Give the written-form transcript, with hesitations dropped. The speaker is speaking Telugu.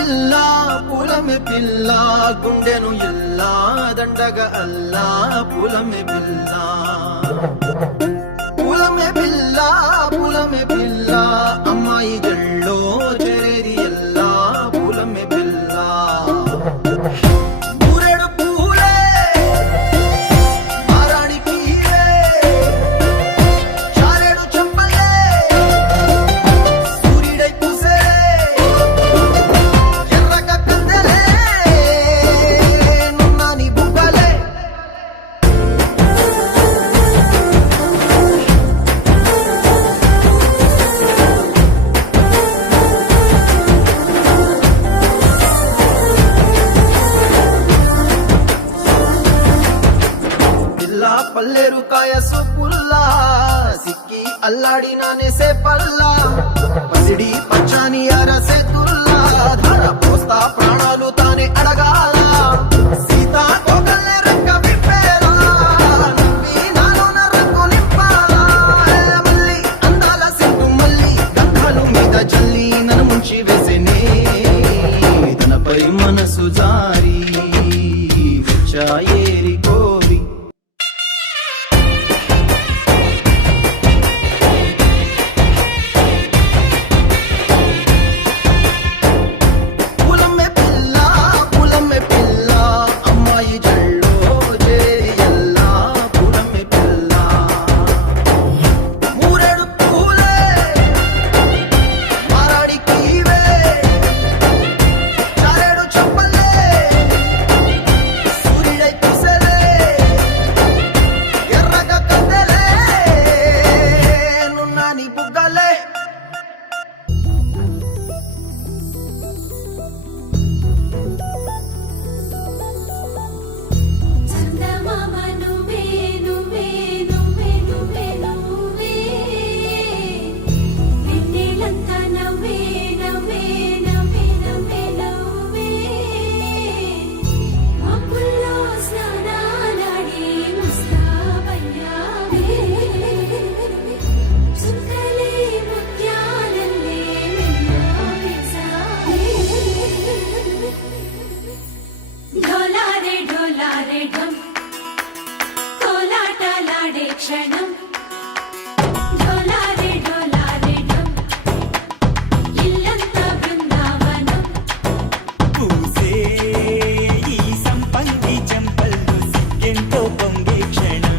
పిల్ల పూలమే పిల్ల గుండెను ఎల్లా దండగ అల్లా పూలమే పిల్ల పూలమే పిల్ల పూలమే పిల్ల అమ్మాయి జల్లో చేరేది ఎల్లా పూలమే పిల్ల ఊరేడు పూలే మారాణి పీరే చారేడు చెంపలే సూర్యుడై పూసే ఎర్రగ కందెలే నున్నాని బుగ్గలే పిల్లా పల్లేరు కాయ సొప్పుల్లా సిక్కి అల్లాడి నానేసే పల్లా పసిడి పచ్చాని అరసే తుల్లా ధర పోస్తా ప్రాణాలు తానే అడగాల సీతా కోకల్లే రెక్క విప్పేలా నవ్వి నాలోన రంగు నింపాలా మల్లి అందాల సిగ్గు మల్లి గంధాలు మీద జల్లి నన్ను ముంచి వేసేనే తనపై మనసు జారి వచ్చాయేరి కోరి పూలమ్మే పిల్ల అమ్మాయి జల్లో చేరి ఎల్లా పూలమ్మే పిల్ల మూరెడు పూలే మారాడి కీవే చారేడు చెప్పలే సూర్యుడై పూసలే ఎర్రగ కందెలే నున్నాని బుగ్గలే చందమామ నువ్వే నువ్వే నువ్వే నువ్వే నువ్వే వెన్నెలంతా నవ్వే నవ్వే నవ్వే నవ్వే నవ్వే మబ్బుల్లో స్నానాలాడి ముస్తాబయ్యావే చుక్కలే ముత్యాలల్లే మెన్నా వేసావే ढोलारे ढम కోలాటలాడే క్షణం ढोलारे ढम ఇల్లంతా బృందావనం పూసే ఈ సంపంగి చెంపల్లో సిగ్గెంతో పొంగే క్షణం